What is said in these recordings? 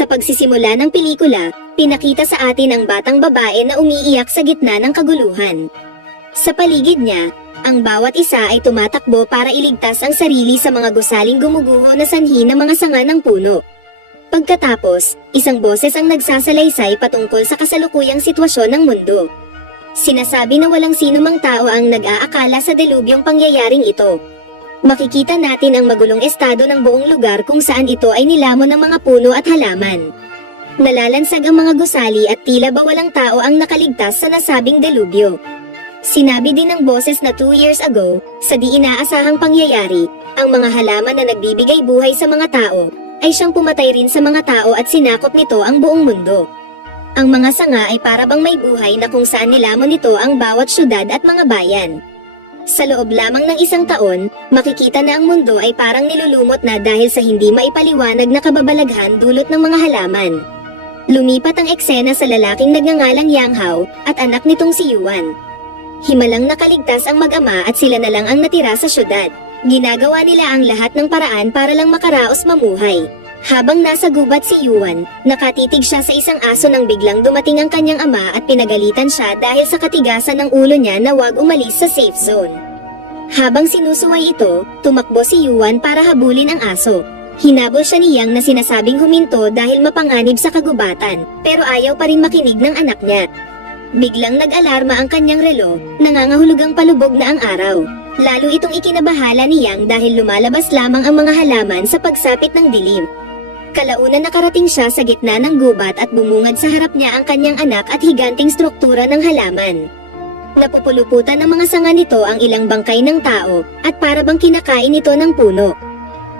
Sa pagsisimula ng pelikula, pinakita sa atin ang batang babae na umiiyak sa gitna ng kaguluhan. Sa paligid niya, ang bawat isa ay tumatakbo para iligtas ang sarili sa mga gusaling gumuguho na sanhi ng mga sanga ng puno. Pagkatapos, isang boses ang nagsasalaysay patungkol sa kasalukuyang sitwasyon ng mundo. Sinasabi na walang sinumang tao ang nag-aakala sa delubyong pangyayaring ito. Makikita natin ang magulong estado ng buong lugar kung saan ito ay nilamon ng mga puno at halaman. Nalalansag ang mga gusali at tila ba walang tao ang nakaligtas sa nasabing delubyo. Sinabi din ng boses na 2 years ago, sa di inaasahang pangyayari, ang mga halaman na nagbibigay buhay sa mga tao, ay siyang pumatay rin sa mga tao at sinakop nito ang buong mundo. Ang mga sanga ay para bang may buhay na kung saan nilamon nito ang bawat syudad at mga bayan. Sa loob lamang ng 1 taon, makikita na ang mundo ay parang nilulumot na dahil sa hindi maipaliwanag na kababalaghan dulot ng mga halaman. Lumipat ang eksena sa lalaking nagngangalang Yang Hao at anak nitong si Yuan. Himalang nakaligtas ang mag-ama at sila na lang ang natira sa syudad. Ginagawa nila ang lahat ng paraan para lang makaraos mamuhay. Habang nasa gubat si Yuan, nakatitig siya sa isang aso nang biglang dumating ang kanyang ama at pinagalitan siya dahil sa katigasan ng ulo niya na huwag umalis sa safe zone. Habang sinusuway ito, tumakbo si Yuan para habulin ang aso. Hinabol siya ni Yang na sinasabing huminto dahil mapanganib sa kagubatan, pero ayaw pa rin makinig ng anak niya. Biglang nag-alarma ang kanyang relo, nangangahulugang palubog na ang araw. Lalo itong ikinabahala ni Yang dahil lumalabas lamang ang mga halaman sa pagsapit ng dilim. Kalaunan nakarating siya sa gitna ng gubat at bumungad sa harap niya ang kanyang anak at higanting struktura ng halaman. Napupuluputan ng mga sanga nito ang ilang bangkay ng tao at para bang kinakain ito ng puno.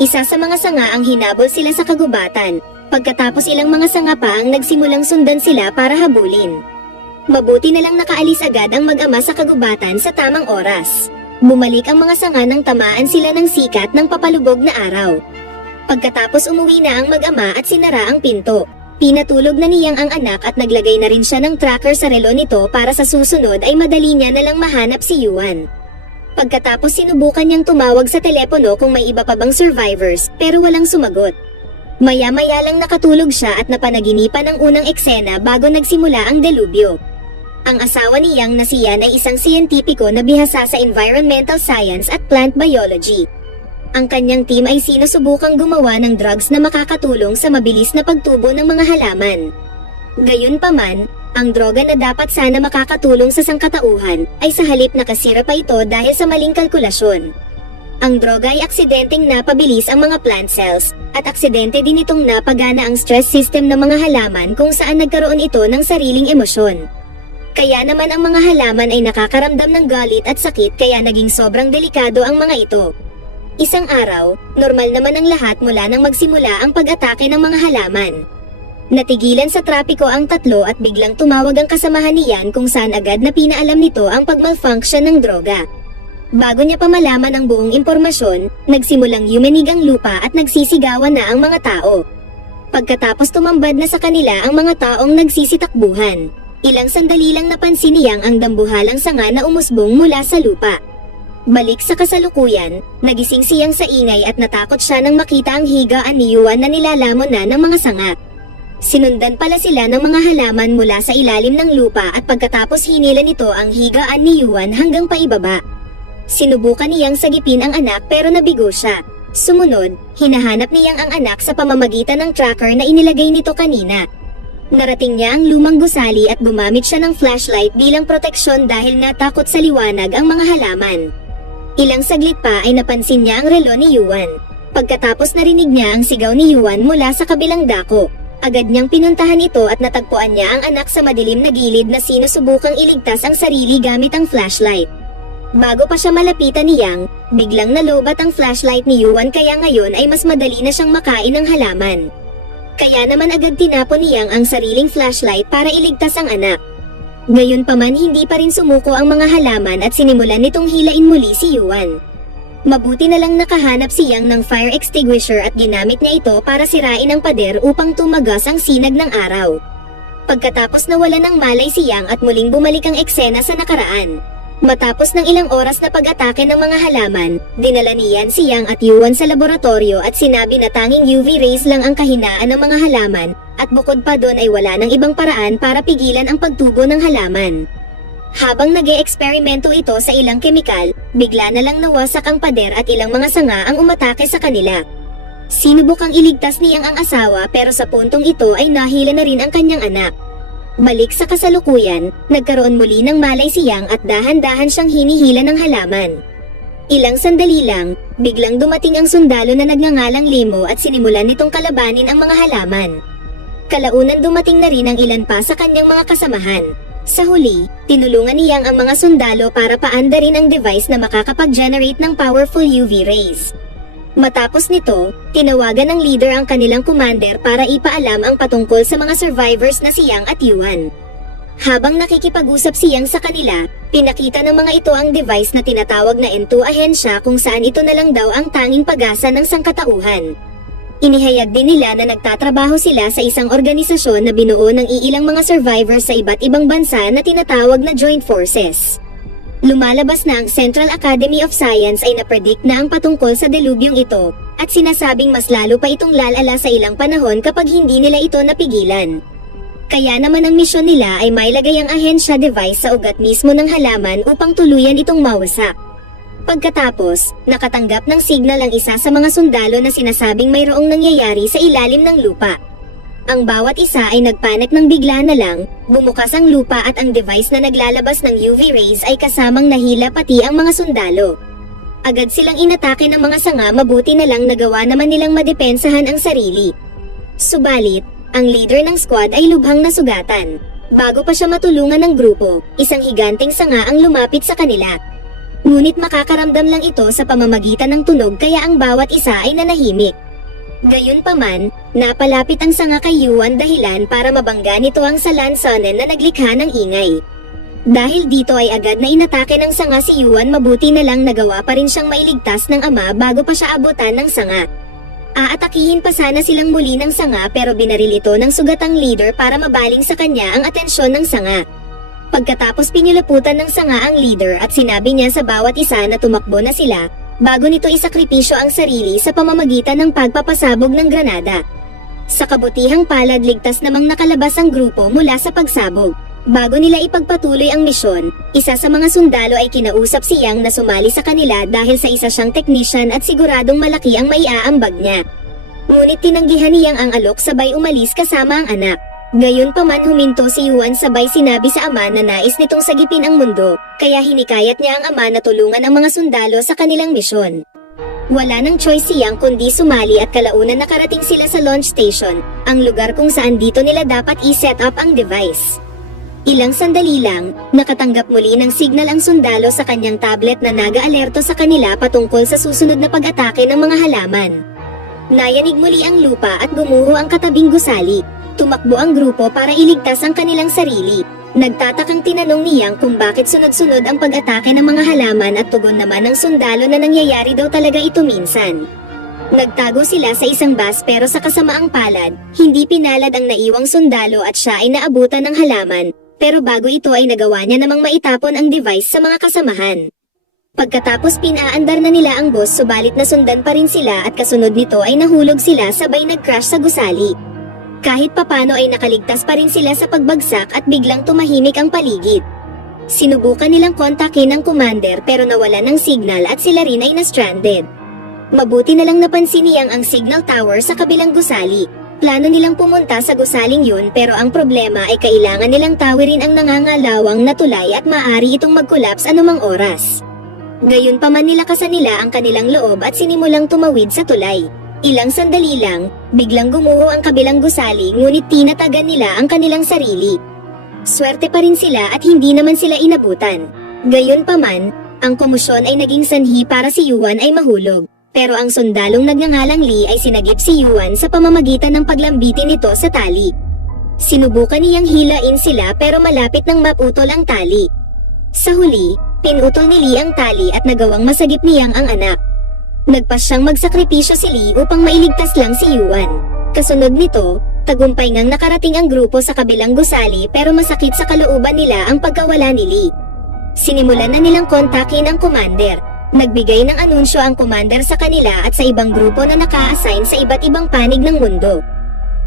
Isa sa mga sanga ang hinabol sila sa kagubatan, pagkatapos ilang mga sanga pa ang nagsimulang sundan sila para habulin. Mabuti na lang nakaalis agad ang mag-ama sa kagubatan sa tamang oras. Bumalik ang mga sanga nang tamaan sila ng sikat ng papalubog na araw. Pagkatapos umuwi na ang mag-ama at sinara ang pinto. Pinatulog na niyang ang anak at naglagay na rin siya ng tracker sa relo nito para sa susunod ay madali niya na lang mahanap si Yuan. Pagkatapos sinubukan niyang tumawag sa telepono kung may iba pa bang survivors pero walang sumagot. Maya-maya lang nakatulog siya at napanaginipan ang unang eksena bago nagsimula ang delubyo. Ang asawa ni Yang na si Yan ay isang siyentipiko na bihasa sa environmental science at plant biology. Ang kanyang team ay sinusubukang gumawa ng drugs na makakatulong sa mabilis na pagtubo ng mga halaman. Gayunpaman, ang droga na dapat sana makakatulong sa sangkatauhan ay sa halip nakasira pa ito dahil sa maling kalkulasyon. Ang droga ay aksidenteng napabilis ang mga plant cells at aksidente din itong napagana ang stress system ng mga halaman kung saan nagkaroon ito ng sariling emosyon. Kaya naman ang mga halaman ay nakakaramdam ng galit at sakit kaya naging sobrang delikado ang mga ito. Isang araw, normal naman ang lahat mula nang magsimula ang pag-atake ng mga halaman. Natigilan sa trapiko ang tatlo at biglang tumawag ang kasamahan ni Yan kung saan agad na pinaalam nito ang pag-malfunction ng droga. Bago niya pa malaman ang buong impormasyon, nagsimulang yumanig ang lupa at nagsisigawan na ang mga tao. Pagkatapos tumambad na sa kanila ang mga taong nagsisitakbuhan, ilang sandali lang napansin ni Yang ang dambuhalang sanga na umusbong mula sa lupa. Balik sa kasalukuyan, nagising siyang sa ingay at natakot siya nang makita ang higaan ni Yuan na nilalamon na ng mga sanga. Sinundan pala sila ng mga halaman mula sa ilalim ng lupa at pagkatapos hinila nito ang higaan ni Yuan hanggang paibaba. Sinubukan niyang sagipin ang anak pero nabigo siya. Sumunod, hinahanap niyang ang anak sa pamamagitan ng tracker na inilagay nito kanina. Narating niya ang lumang gusali at gumamit siya ng flashlight bilang proteksyon dahil natakot sa liwanag ang mga halaman. Ilang saglit pa ay napansin niya ang relo ni Yuan. Pagkatapos narinig niya ang sigaw ni Yuan mula sa kabilang dako. Agad niyang pinuntahan ito at natagpuan niya ang anak sa madilim na gilid na sinusubukang iligtas ang sarili gamit ang flashlight. Bago pa siya malapitan ni Yang, biglang nalobat ang flashlight ni Yuan kaya ngayon ay mas madali na siyang makain ng halaman. Kaya naman agad tinapon ni Yang ang sariling flashlight para iligtas ang anak. Gayunpaman hindi pa rin sumuko ang mga halaman at sinimulan nitong hilain muli si Yuan. Mabuti na lang nakahanap si Yang ng fire extinguisher at ginamit niya ito para sirain ang pader upang tumagas ang sinag ng araw. Pagkatapos nawala ng malay si Yang at muling bumalik ang eksena sa nakaraan. Matapos ng ilang oras na pag-atake ng mga halaman, dinala ni Yan si Yang at Yuan sa laboratorio at sinabi na tanging UV rays lang ang kahinaan ng mga halaman, at bukod pa doon ay wala ng ibang paraan para pigilan ang pagtubo ng halaman. Habang nag-e-eksperimento ito sa ilang kemikal, bigla na lang nawasak ang pader at ilang mga sanga ang umatake sa kanila. Sinubukang iligtas ni Yang ang asawa pero sa puntong ito ay nahila na rin ang kanyang anak. Balik sa kasalukuyan, nagkaroon muli ng malay si Yang at dahan-dahan siyang hinihila ng halaman. Ilang sandali lang, biglang dumating ang sundalo na nagngangalang Limo at sinimulan nitong kalabanin ang mga halaman. Kalaunan dumating na rin ang ilan pa sa kanyang mga kasamahan. Sa huli, tinulungan ni Yang ang mga sundalo para paandarin ang device na makakapag-generate ng powerful UV rays. Matapos nito, tinawagan ng leader ang kanilang commander para ipaalam ang patungkol sa mga survivors na si Yang at Yuan. Habang nakikipag-usap si Yang sa kanila, pinakita ng mga ito ang device na tinatawag na N2 ahensya kung saan ito na lang daw ang tanging pag-asa ng sangkatauhan. Inihayag din nila na nagtatrabaho sila sa isang organisasyon na binuo ng iilang mga survivors sa iba't ibang bansa na tinatawag na Joint Forces. Lumalabas na ang Central Academy of Science ay napredict na ang patungkol sa delubyong ito, at sinasabing mas lalo pa itong lalala sa ilang panahon kapag hindi nila ito napigilan. Kaya naman ang misyon nila ay mailagay ang ahensya device sa ugat mismo ng halaman upang tuluyan itong mawasak. Pagkatapos, nakatanggap ng signal ang isa sa mga sundalo na sinasabing mayroong nangyayari sa ilalim ng lupa. Ang bawat isa ay nagpanik ng bigla na lang, bumukas ang lupa at ang device na naglalabas ng UV rays ay kasamang nahila pati ang mga sundalo. Agad silang inatake ng mga sanga, mabuti na lang nagawa naman nilang madepensahan ang sarili. Subalit, ang leader ng squad ay lubhang nasugatan. Bago pa siya matulungan ng grupo, isang higanteng sanga ang lumapit sa kanila. Ngunit makakaramdam lang ito sa pamamagitan ng tunog kaya ang bawat isa ay nanahimik. Gayunpaman, napalapit ang sanga kay Yuan dahilan para mabangga nito ang salansonen na naglikha ng ingay. Dahil dito ay agad na inatake ng sanga si Yuan, mabuti na lang nagawa pa rin siyang mailigtas ng ama bago pa siya abutan ng sanga. Aatakihin pa sana silang muli ng sanga pero binaril ito ng sugatang leader para mabaling sa kanya ang atensyon ng sanga. Pagkatapos piniliputan ng sanga ang leader at sinabi niya sa bawat isa na tumakbo na sila, bago nito isakripisyo ang sarili sa pamamagitan ng pagpapasabog ng granada. Sa kabutihang palad, ligtas namang nakalabas ang grupo mula sa pagsabog. Bago nila ipagpatuloy ang misyon, isa sa mga sundalo ay kinausap si Yang na sumali sa kanila dahil sa isa siyang technician at siguradong malaki ang maiaambag niya. Ngunit tinanggihan ni Yang ang alok, sabay umalis kasama ang anak. Gayunpaman huminto si Yuan, sabay sinabi sa ama na nais nitong sagipin ang mundo, kaya hinikayat niya ang ama na tulungan ang mga sundalo sa kanilang misyon. Wala nang choice si Yang kundi sumali at kalaunan nakarating sila sa launch station, ang lugar kung saan dito nila dapat i-set up ang device. Ilang sandali lang, nakatanggap muli ng signal ang sundalo sa kanyang tablet na naga-alerto sa kanila patungkol sa susunod na pag-atake ng mga halaman. Nayanig muli ang lupa at gumuho ang katabing gusali. Tumakbo ang grupo para iligtas ang kanilang sarili. Nagtatakang tinanong ni Yang kung bakit sunod-sunod ang pag-atake ng mga halaman at tugon naman ng sundalo na nangyayari daw talaga ito minsan. Nagtago sila sa isang bus pero sa kasamaang palad, hindi pinalad ang naiwang sundalo at siya ay naabutan ng halaman, pero bago ito ay nagawa niya namang maitapon ang device sa mga kasamahan. Pagkatapos pinaandar na nila ang bus, subalit nasundan pa rin sila at kasunod nito ay nahulog sila sabay nag-crash sa gusali. Kahit papano ay nakaligtas pa rin sila sa pagbagsak at biglang tumahimik ang paligid. Sinubukan nilang kontakin ang commander pero nawala ng signal at sila rin ay na-stranded. Mabuti na lang napansin ni Yang ang signal tower sa kabilang gusali. Plano nilang pumunta sa gusaling yun pero ang problema ay kailangan nilang tawirin ang nangangalawang na tulay at maaari itong mag-collapse anumang oras. Gayunpaman nilakasan nila ang kanilang loob at sinimulang tumawid sa tulay. Ilang sandali lang, biglang gumuho ang kabilang gusali ngunit tinatagan nila ang kanilang sarili. Swerte pa rin sila at hindi naman sila inabutan. Gayunpaman, ang komosyon ay naging sanhi para si Yuan ay mahulog. Pero ang sundalong nagngangalang Lee ay sinagip si Yuan sa pamamagitan ng paglambitin nito sa tali. Sinubukan niyang hilain sila pero malapit nang maputol ang tali. Sa huli, pinutol ni Lee ang tali at nagawang masagip ni Yang ang anak. Nagpasyang magsakripisyo si Lee upang mailigtas lang si Yuan. Kasunod nito, tagumpay ngang nakarating ang grupo sa kabilang gusali pero masakit sa kalooban nila ang pagkawala ni Lee. Sinimulan na nilang kontakin ang commander. Nagbigay ng anunsyo ang commander sa kanila at sa ibang grupo na naka-assign sa iba't ibang panig ng mundo.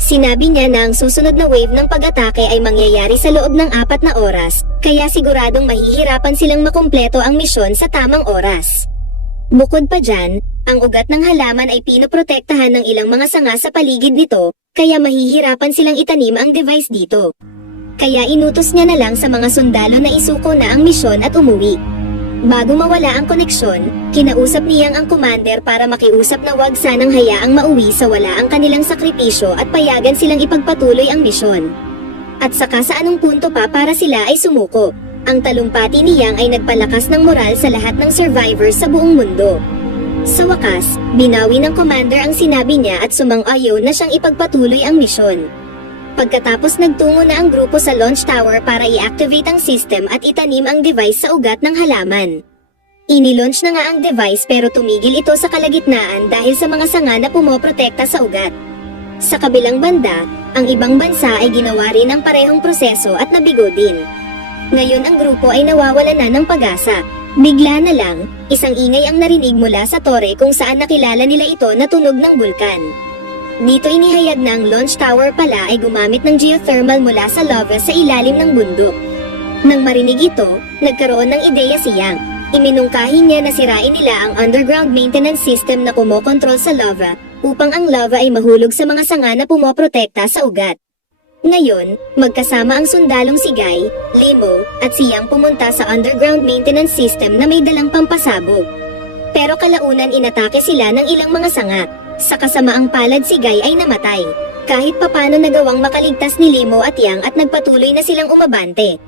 Sinabi niya na ang susunod na wave ng pag-atake ay mangyayari sa loob ng 4 na oras, kaya siguradong mahihirapan silang makumpleto ang misyon sa tamang oras. Bukod pa dyan, ang ugat ng halaman ay pinoprotektahan ng ilang mga sanga sa paligid nito, kaya mahihirapan silang itanim ang device dito. Kaya inutos niya na lang sa mga sundalo na isuko na ang misyon at umuwi. Bago mawala ang koneksyon, kinausap niyang ang commander para makiusap na wag sanang hayaang mauwi sa wala ang kanilang sakripisyo at payagan silang ipagpatuloy ang misyon. At saka sa anong punto pa para sila ay sumuko. Ang talumpati niyang ay nagpalakas ng moral sa lahat ng survivors sa buong mundo. Sa wakas, binawi ng commander ang sinabi niya at sumang-ayon na siyang ipagpatuloy ang misyon. Pagkatapos nagtungo na ang grupo sa launch tower para i-activate ang system at itanim ang device sa ugat ng halaman. Inilaunch na nga ang device pero tumigil ito sa kalagitnaan dahil sa mga sanga na pumoprotekta sa ugat. Sa kabilang banda, ang ibang bansa ay ginawa rin ang parehong proseso at nabigo din. Ngayon ang grupo ay nawawalan na ng pag-asa. Bigla na lang, isang ingay ang narinig mula sa tore kung saan nakilala nila ito na tunog ng bulkan. Dito inihayag na ang launch tower pala ay gumamit ng geothermal mula sa lava sa ilalim ng bundok. Nang marinig ito, nagkaroon ng ideya si Yang. Iminungkahi niya na sirain nila ang underground maintenance system na kumokontrol sa lava, upang ang lava ay mahulog sa mga sanga na pumoprotekta sa ugat. Ngayon, magkasama ang sundalong si Guy, Limo, at si Yang pumunta sa underground maintenance system na may dalang pampasabog. Pero kalaunan inatake sila ng ilang mga sanga. Sa kasamaang palad si Guy ay namatay. Kahit papano nagawang makaligtas ni Limo at Yang at nagpatuloy na silang umabante.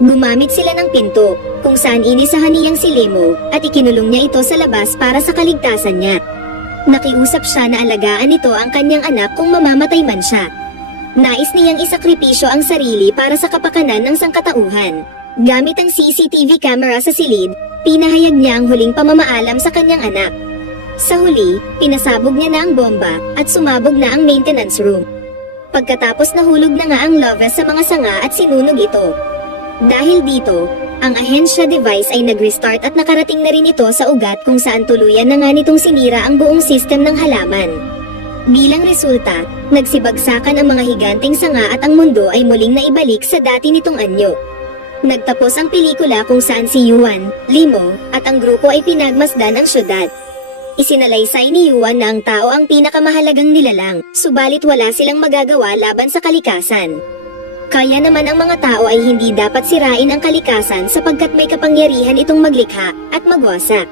Gumamit sila ng pinto, kung saan inisahan niyang si Limo, at ikinulong niya ito sa labas para sa kaligtasan niya. Nakiusap siya na alagaan nito ang kanyang anak kung mamamatay man siya. Nais niyang isakripisyo ang sarili para sa kapakanan ng sangkatauhan. Gamit ang CCTV camera sa silid, pinahayag niya ang huling pamamaalam sa kanyang anak. Sa huli, pinasabog niya na ang bomba at sumabog na ang maintenance room. Pagkatapos nahulog na nga ang lava sa mga sanga at sinunog ito. Dahil dito, ang ahensya device ay nag-restart at nakarating na rin ito sa ugat kung saan tuluyan na nga nitong sinira ang buong system ng halaman. Bilang resulta, nagsibagsakan ang mga higanteng sanga at ang mundo ay muling naibalik sa dati nitong anyo. Nagtapos ang pelikula kung saan si Yuan, Limo, at ang grupo ay pinagmasdan ang syudad. Isinalaysay ni Yuan na ang tao ang pinakamahalagang nilalang, subalit wala silang magagawa laban sa kalikasan. Kaya naman ang mga tao ay hindi dapat sirain ang kalikasan sapagkat may kapangyarihan itong maglikha at magwasak.